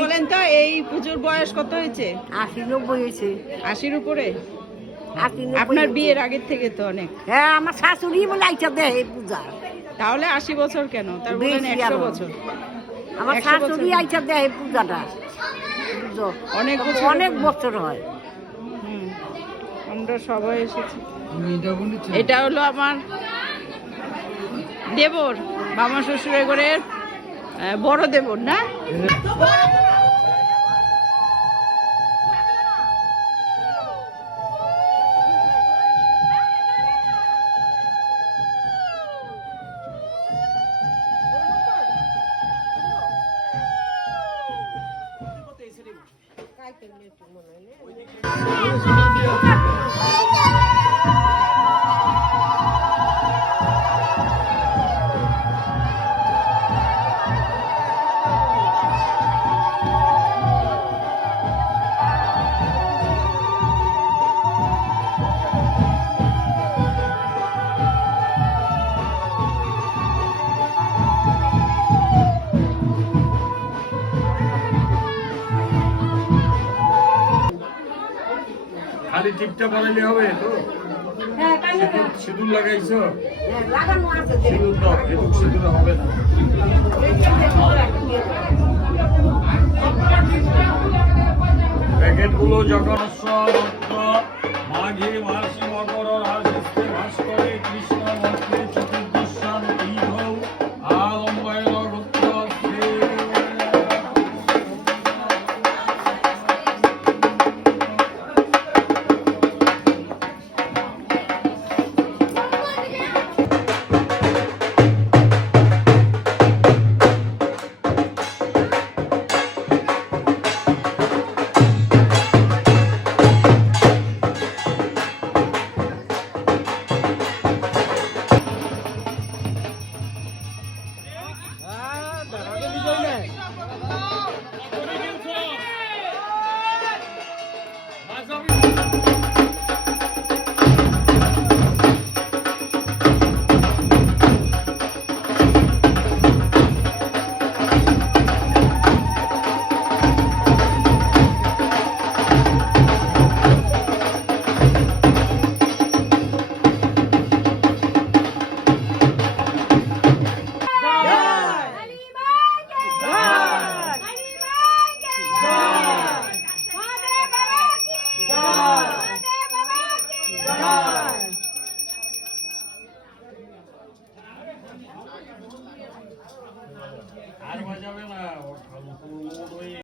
বলেন তো এই পুজোর বয়স কত হয়েছে? 80-90 হয়েছে। 80-র উপরে? 80-90 আপনার বিয়ের আগের থেকে তো অনেক। হ্যাঁ, আমার শাশুড়ি বলে আইসা দেয় এই পূজা। তাহলে 80 বছর কেন? তার বলেন বেশি 100 আরো। বছর। আমার 100 শাশুড়ি বছর। আইসা দেয় এই পূজাটা। বুঝছো? অনেক বছর। অনেক বছর হয়। হুম, আমরা সবাই এসেছি। এটা হলো আমার দেবর, মামা শ্বশুরের ঘরের বড় দেবর না? খালি টিপটা বানাইলে হবে তো? সিঁদুর লাগাইছো? লাগানো আছে। সিঁদুর দাও, এটুক সিঁদুর হবে না। প্যাকেটগুলো যখন মাঘী মাসি মকর রাশি